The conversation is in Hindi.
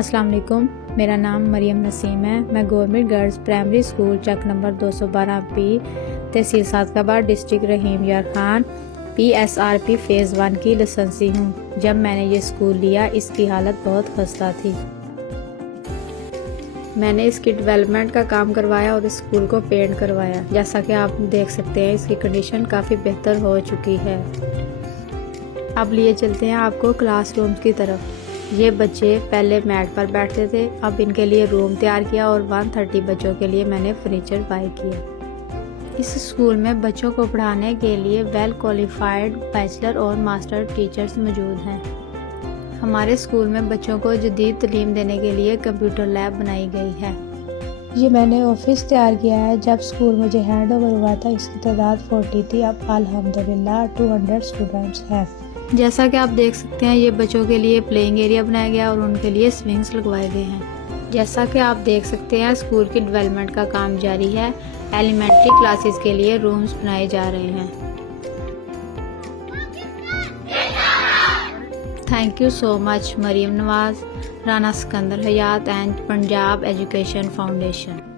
अस्सलाम वालेकुम। मेरा नाम मरियम नसीम है। मैं गवर्नमेंट गर्ल्स प्राइमरी स्कूल चक नंबर 212 पी तहसील सादकाबाद डिस्ट्रिक्ट रहीम यार खान PSRP फ़ेज़ 1 की लाइसेंसी हूँ। जब मैंने ये स्कूल लिया इसकी हालत बहुत खस्ता थी। मैंने इसकी डेवलपमेंट का काम करवाया और स्कूल को पेंट करवाया। जैसा कि आप देख सकते हैं इसकी कंडीशन काफ़ी बेहतर हो चुकी है। अब लिए चलते हैं आपको क्लासरूम्स की तरफ। ये बच्चे पहले मैट पर बैठते थे, अब इनके लिए रूम तैयार किया और 130 बच्चों के लिए मैंने फर्नीचर बाय किया। इस स्कूल में बच्चों को पढ़ाने के लिए वेल क्वालिफाइड बैचलर और मास्टर टीचर्स मौजूद हैं। हमारे स्कूल में बच्चों को जदीद तालीम देने के लिए कंप्यूटर लैब बनाई गई है। ये मैंने ऑफिस तैयार किया है। जब स्कूल मुझे हैंड ओवर हुआ था इसकी तादाद 40 थी, अब अल्हम्दुलिल्लाह 200 स्टूडेंट्स हैं। जैसा कि आप देख सकते हैं ये बच्चों के लिए प्लेइंग एरिया बनाया गया और उनके लिए स्विंग्स लगवाए गए हैं। जैसा कि आप देख सकते हैं स्कूल की डेवलपमेंट का काम जारी है। एलिमेंट्री क्लासेस के लिए रूम्स बनाए जा रहे हैं। Thank you so much Mariam Nawaz, Rana Sikandar Hayat and Punjab education foundation.